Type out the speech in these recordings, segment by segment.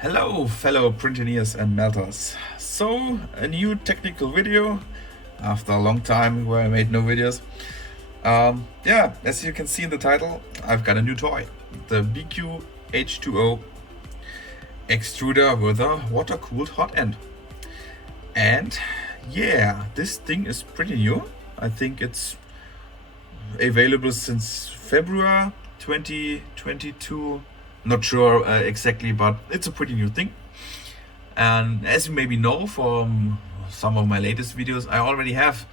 Hello, fellow Printeneers and melters. So, a new technical video after a long time where I made no videos. Yeah, as you can see in the title, I've got a new toy, the Biqu H2O Extruder with a water-cooled hot end. And yeah, this thing is pretty new. I think it's available since February 2022. Not sure exactly, but it's a pretty new thing. And as you maybe know from some of my latest videos, I already have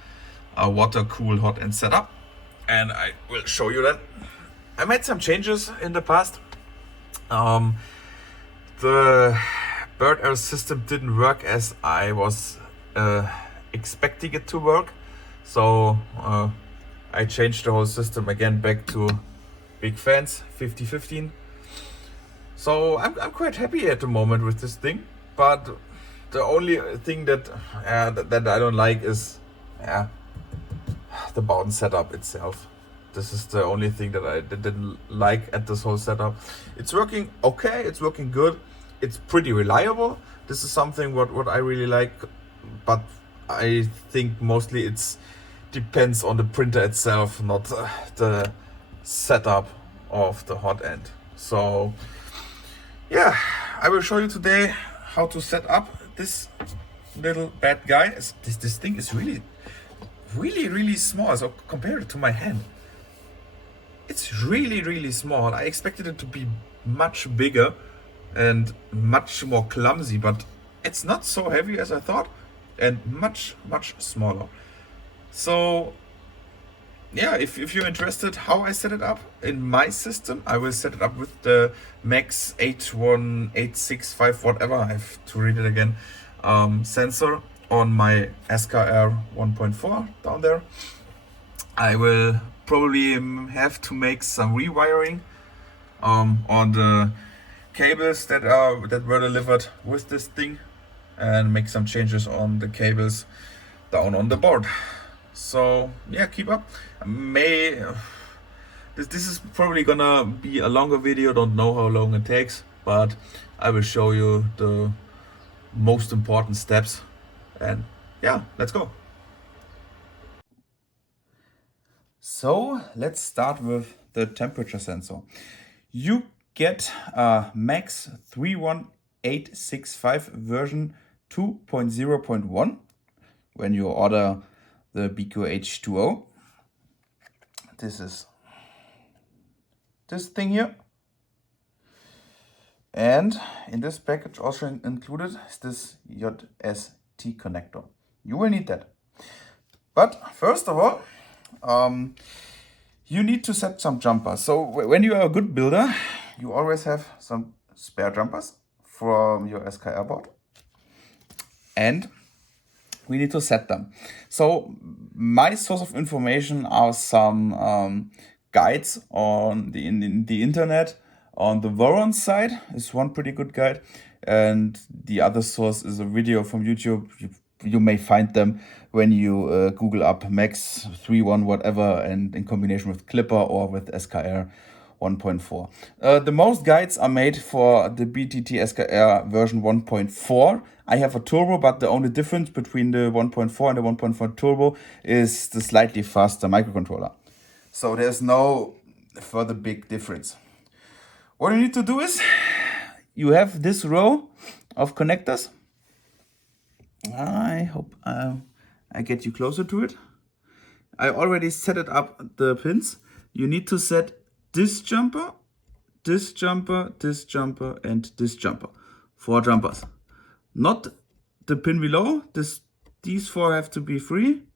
a water-cooled hot end setup, and I will show you that. I made some changes in the past. The bird air system didn't work as I was expecting it to work, so I changed the whole system again back to big fans 50-15. So I'm quite happy at the moment with this thing, but the only thing that I don't like is the Mount setup itself. This is the only thing that I didn't like at this whole setup. It's working okay, it's working good, it's pretty reliable. This is something what I really like, but I think mostly it's depends on the printer itself, not the setup of the hot end. So yeah, I will show you today how to set up this little bad guy. This thing is really small. So compared it to my hand, it's really small. I expected it to be much bigger and much more clumsy, but it's not so heavy as I thought, and much smaller. So yeah, if you're interested how I set it up in my system, I will set it up with the MAX31865, whatever, I have to read it again, sensor on my SKR 1.4 down there. I will probably have to make some rewiring on the cables that were delivered with this thing, and make some changes on the cables down on the board. So yeah, keep up. This is probably gonna be a longer video, don't know how long it takes, but I will show you the most important steps, and yeah, let's go. So let's start with the temperature sensor. You get a MAX31865 version 2.0.1 when you order the Biqu H2O. This is this thing here. And in this package also included is this JST connector. You will need that. But first of all, you need to set some jumpers. So when you are a good builder, you always have some spare jumpers from your SKR board. And we need to set them. So my source of information are some guides on the internet. On the Voron side is one pretty good guide, and the other source is a video from YouTube. You may find them when you Google up MAX318 whatever, and in combination with Clipper or with SKR 1.4. The most guides are made for the BTT SKR version 1.4. I have a turbo, but the only difference between the 1.4 and the 1.4 turbo is the slightly faster microcontroller. So there's no further big difference. What you need to do is, you have this row of connectors. I hope I get you closer to it. I already set it up, the pins. You need to set this jumper, this jumper, this jumper, and this jumper. 4 jumpers. Not the pin below. These 4 have to be free.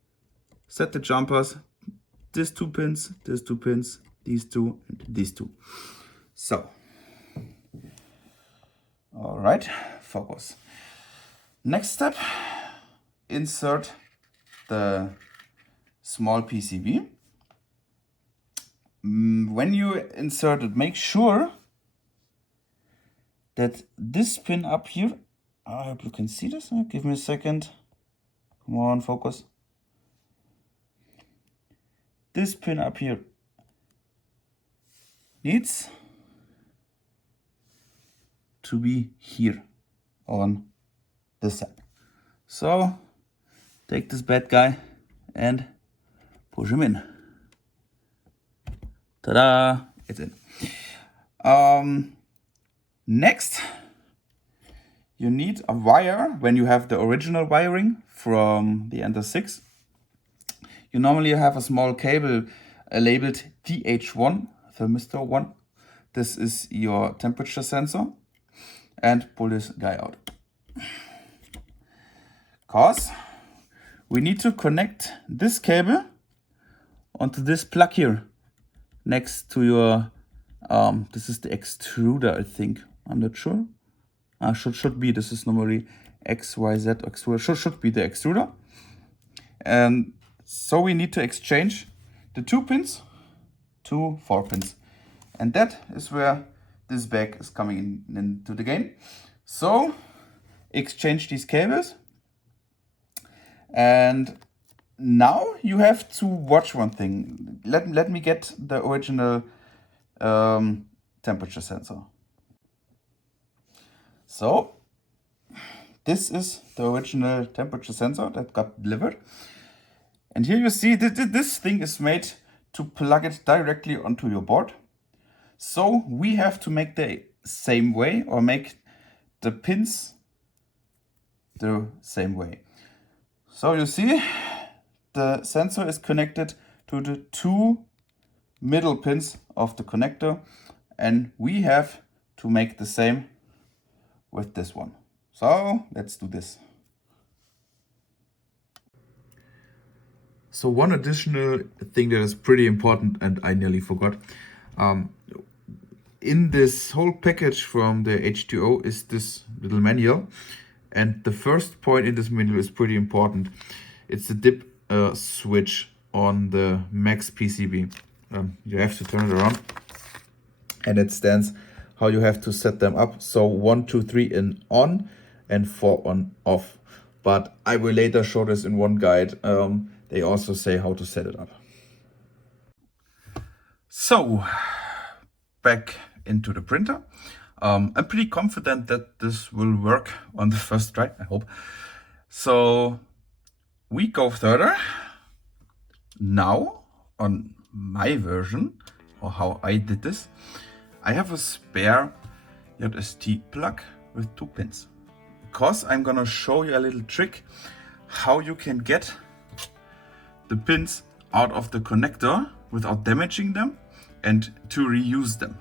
Set the jumpers. These 2 pins, these 2 pins, these 2, and these 2. So, all right, focus. Next step, insert the small PCB. When you insert it, make sure that this pin up here, I hope you can see this. Give me a second. Come on, focus. This pin up here needs to be here on this side. So take this bad guy and push him in. Ta-da! It's in. Next, you need a wire. When you have the original wiring from the Ender 6, you normally have a small cable labeled DH1, thermistor 1. This is your temperature sensor. And pull this guy out. Because we need to connect this cable onto this plug here next to your, this is the extruder, I think. I'm not sure. Should be, this is normally XYZ extruder, should be the extruder. And so we need to exchange the 2 pins to 4 pins. And that is where this bag is coming into the game. So exchange these cables. And now you have to watch one thing. Let me get the original temperature sensor. So this is the original temperature sensor that got delivered. And here you see that this thing is made to plug it directly onto your board. So we have to make the same way, or make the pins the same way. So you see, the sensor is connected to the 2 middle pins of the connector, and we have to make the same with this one. So let's do this. So one additional thing that is pretty important, and I nearly forgot, in this whole package from the H2O is this little manual. And the first point in this manual is pretty important. It's the dip switch on the MAX PCB. You have to turn it around. And it stands how you have to set them up. So 1, 2, 3 in on and 4 on off. But I will later show this in one guide. They also say how to set it up. So back into the printer. I'm pretty confident that this will work on the first try, I hope. So we go further. Now on my version, or how I did this, I have a spare JST plug with 2 pins. Because I'm gonna show you a little trick how you can get the pins out of the connector without damaging them and to reuse them.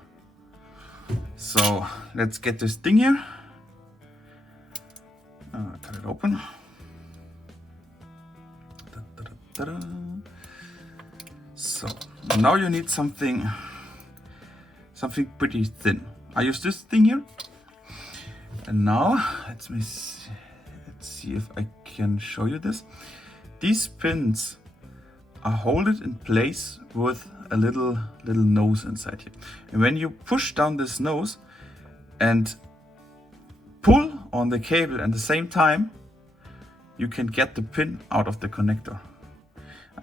So let's get this thing here. Cut it open. So now you need something pretty thin. I use this thing here. And now let's see if I can show you this. These pins are holded in place with a little nose inside here. And when you push down this nose and pull on the cable at the same time, you can get the pin out of the connector.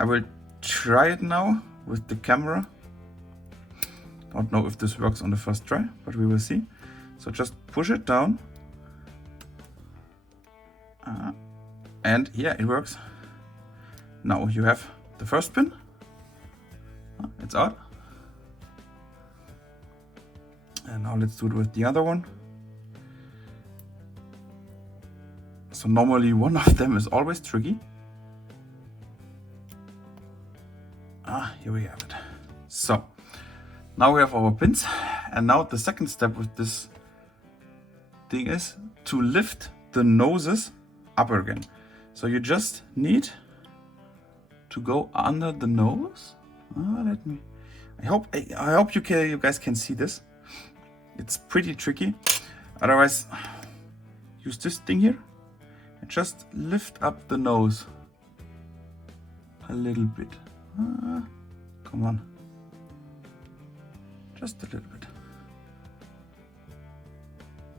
I will try it now with the camera. Don't know if this works on the first try, but we will see. So just push it down. And yeah, it works. Now you have the first pin. It's out. And now let's do it with the other one. So normally one of them is always tricky. Here we have it. So now we have our pins. And now the second step with this thing is to lift the noses up again. So you just need to go under the nose. I hope you guys can see this. It's pretty tricky. Otherwise, use this thing here and just lift up the nose a little bit. Come on, just a little bit.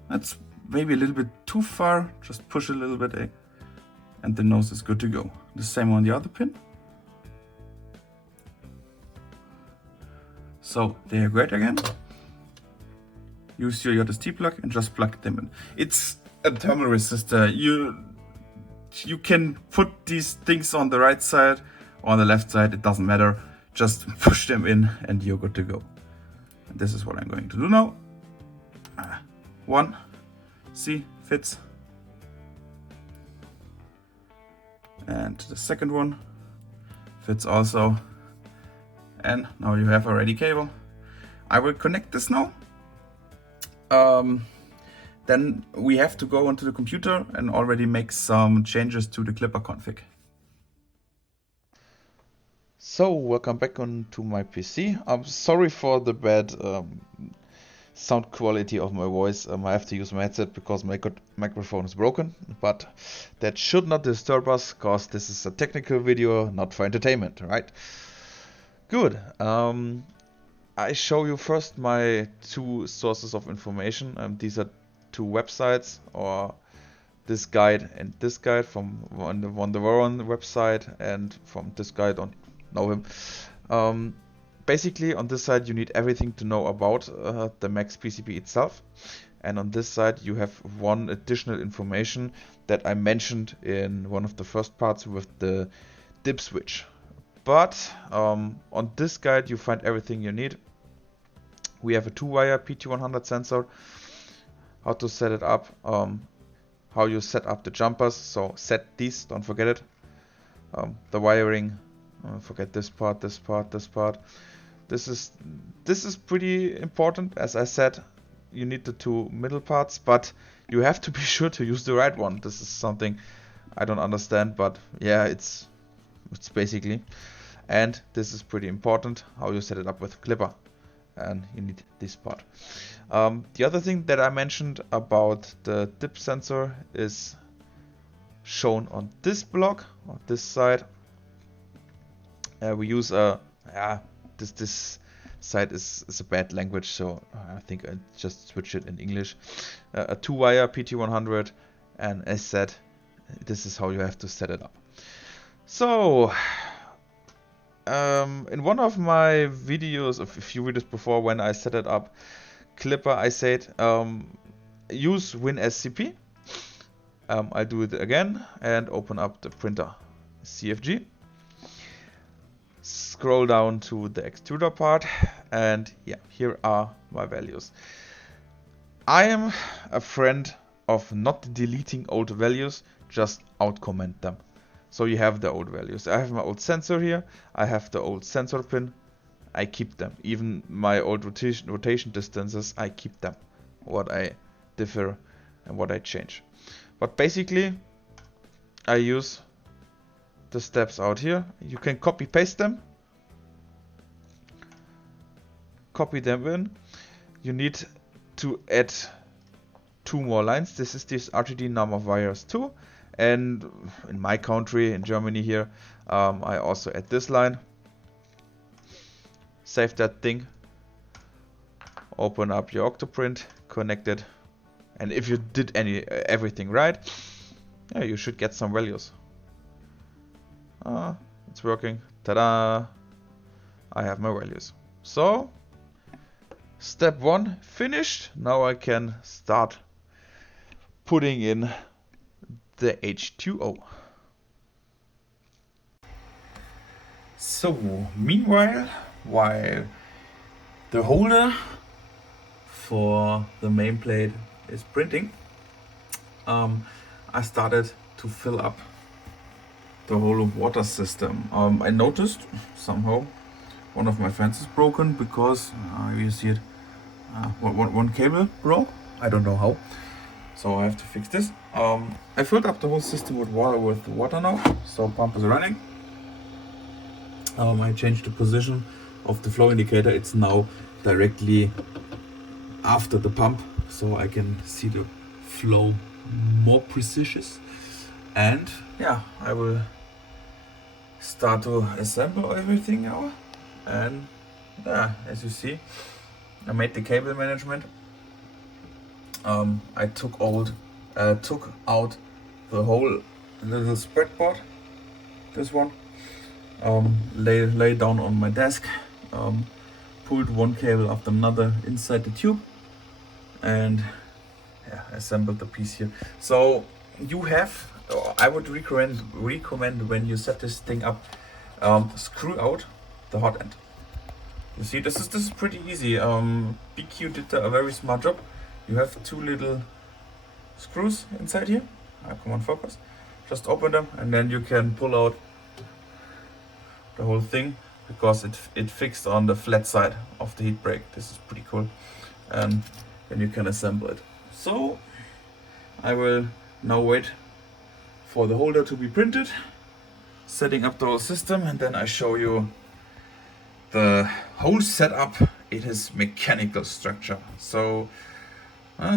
That's maybe a little bit too far. Just push a little bit, and the nose is good to go. The same on the other pin. So they are great again. use your JST plug and just plug them in. It's a thermal resistor. You can put these things on the right side or on the left side, it doesn't matter. Just push them in and you're good to go. And this is what I'm going to do now. One, see, fits. And the second one fits also. And now you have a ready cable. I will connect this now. Then we have to go onto the computer and already make some changes to the clipper config. So, welcome back onto my PC. I'm sorry for the bad sound quality of my voice. I have to use my headset because my microphone is broken, but that should not disturb us because this is a technical video, not for entertainment, right? Good. I show you first my two sources of information. These are two websites, or this guide and this guide from the Warren website and from this guy, don't know him. Basically on this side you need everything to know about the MAX31865 itself, and on this side you have one additional information that I mentioned in one of the first parts with the dip switch. But on this guide you find everything you need. We have a 2-wire PT100 sensor, how to set it up, how you set up the jumpers, so set these, don't forget it. The wiring, forget this part, this part, this part. This is pretty important. As I said, you need the two middle parts, but you have to be sure to use the right one. This is something I don't understand, but yeah, it's basically. And this is pretty important, how you set it up with clipper. And you need this part. The other thing that I mentioned about the dip sensor is shown on this block, on this side. We use this side is a bad language, so I think I just switch it in English. A 2-wire PT100, and as said, this is how you have to set it up. So in one of my videos, a few videos before, when I set it up clipper, I said use WinSCP. I'll do it again and open up the printer CFG. Scroll down to the extruder part, and yeah, here are my values. I am a friend of not deleting old values, just outcomment them. So you have the old values. I have my old sensor here. I have the old sensor pin. I keep them. Even my old rotation distances, I keep them. What I differ and what I change. But basically, I use the steps out here. You can copy paste them. Copy them in. You need to add 2 more lines. This is this RTD number of wires 2. And in my country, in Germany here, I also add this line. Save that thing. Open up your Octoprint, connect it. And if you did everything right, yeah, you should get some values. It's working. Ta-da! I have my values. So, step 1 finished. Now I can start putting in the H2O. So, meanwhile, while the holder for the main plate is printing, I started to fill up the whole water system. I noticed somehow one of my fans is broken because you see it, one cable broke. I don't know how. So I have to fix this. I filled up the whole system with water now, so pump is running. I changed the position of the flow indicator. It's now directly after the pump, so I can see the flow more precise. And yeah, I will start to assemble everything now. And yeah, as you see, I made the cable management. I took out the whole little spreadboard, this one, lay down on my desk, pulled one cable after another inside the tube, and yeah, assembled the piece here. So you have, I would recommend when you set this thing up, screw out the hot end. You see, this is pretty easy. Biqu did a very smart job. You have two little screws inside here. Come on, focus. Just open them, and then you can pull out the whole thing, because it fixed on the flat side of the heat break. This is pretty cool, and then you can assemble it. So I will now wait for the holder to be printed, setting up the whole system, and then I show you the whole setup in its mechanical structure. So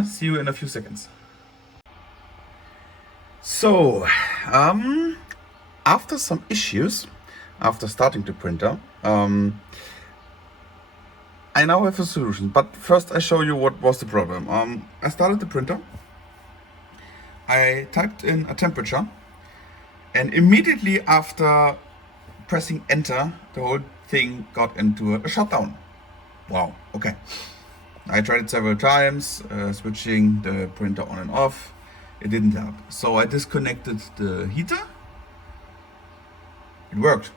see you in a few seconds. So after some issues after starting the printer, I now have a solution, but first I show you what was the problem. I started the printer, I typed in a temperature, and immediately after pressing enter, the whole thing got into a shutdown. Wow, okay. I tried it several times, switching the printer on and off. It didn't help. So I disconnected the heater. It worked.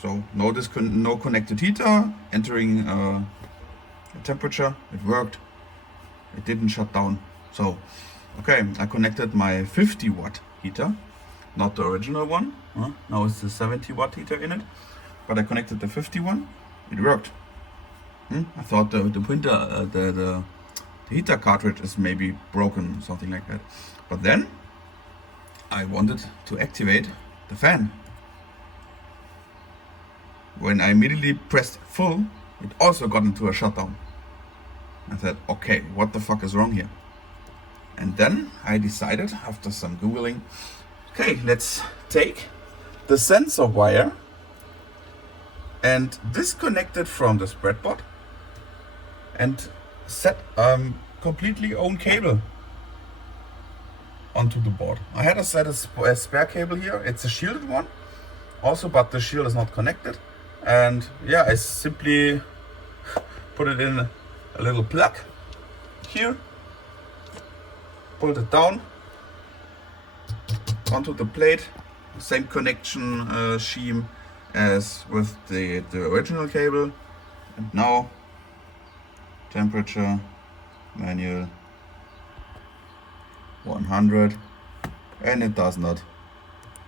So no connected heater, entering a temperature. It worked. It didn't shut down. So, okay, I connected my 50 watt heater, not the original one. Now it's the 70 watt heater in it, but I connected the 50 one. It worked. I thought the printer, the heater cartridge is maybe broken, something like that. But then I wanted to activate the fan. When I immediately pressed full, it also got into a shutdown. I said, okay, what the fuck is wrong here? And then I decided, after some Googling, okay, let's take the sensor wire and disconnect it from the breadboard and set completely own cable onto the board. I had to set a spare cable here. It's a shielded one also, but the shield is not connected. And yeah, I simply put it in a little plug here, pulled it down onto the plate, same connection scheme as with the original cable. And now temperature manual 100, and it does not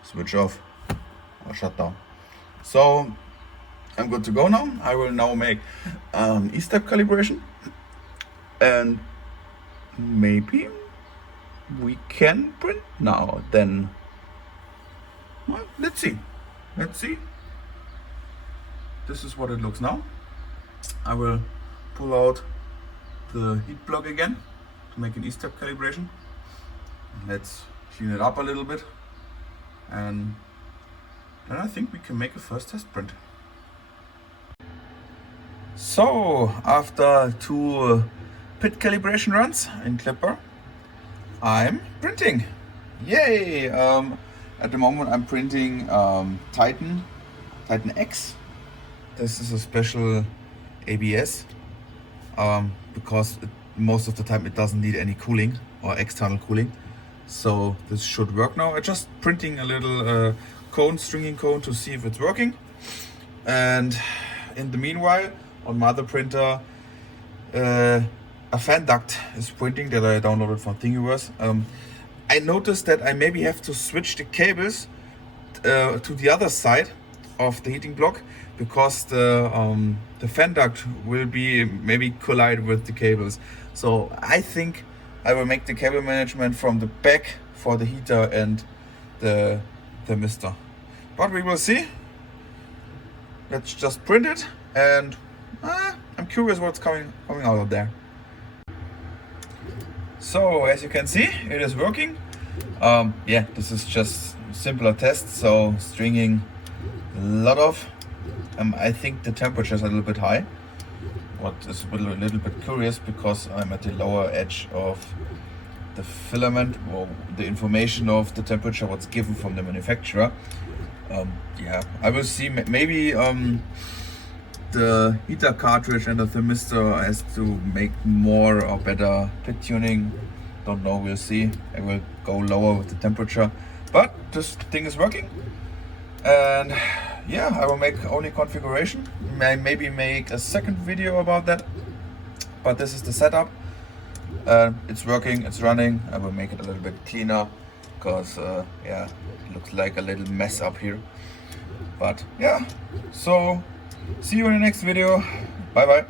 switch off or shut down. So I'm good to go now. I will now make E-step calibration, and maybe we can print now. Then, well, let's see. This is what it looks now. I will pull out the heat block again to make an E-step calibration. Let's clean it up a little bit, and then I think we can make a first test print. So after 2 pit calibration runs in Clipper, I'm printing. Yay! At the moment I'm printing Titan X. This is a special ABS because most of the time it doesn't need any cooling or external cooling. So this should work now. I'm just printing a little stringing cone to see if it's working. And in the meanwhile, on my other printer, a Fanduct is printing that I downloaded from Thingiverse. I noticed that I maybe have to switch the cables to the other side of the heating block, because the Fanduct will be maybe collide with the cables. So I think I will make the cable management from the back for the heater and the mister. But we will see. Let's just print it, and I'm curious what's coming out of there. So as you can see, it is working. Yeah, this is just simpler test. So stringing a lot of. I think the temperature is a little bit high. What is a little bit curious, because I'm at the lower edge of the filament, or the information of the temperature what's given from the manufacturer. Yeah, I will see. Maybe the heater cartridge and the thermistor has to make more or better pit tuning. Don't know, we'll see. I will go lower with the temperature, but this thing is working. And yeah, I will make only configuration. Maybe make a second video about that, but this is the setup. It's working, it's running. I will make it a little bit cleaner because yeah, it looks like a little mess up here. But yeah, so see you in the next video. Bye bye.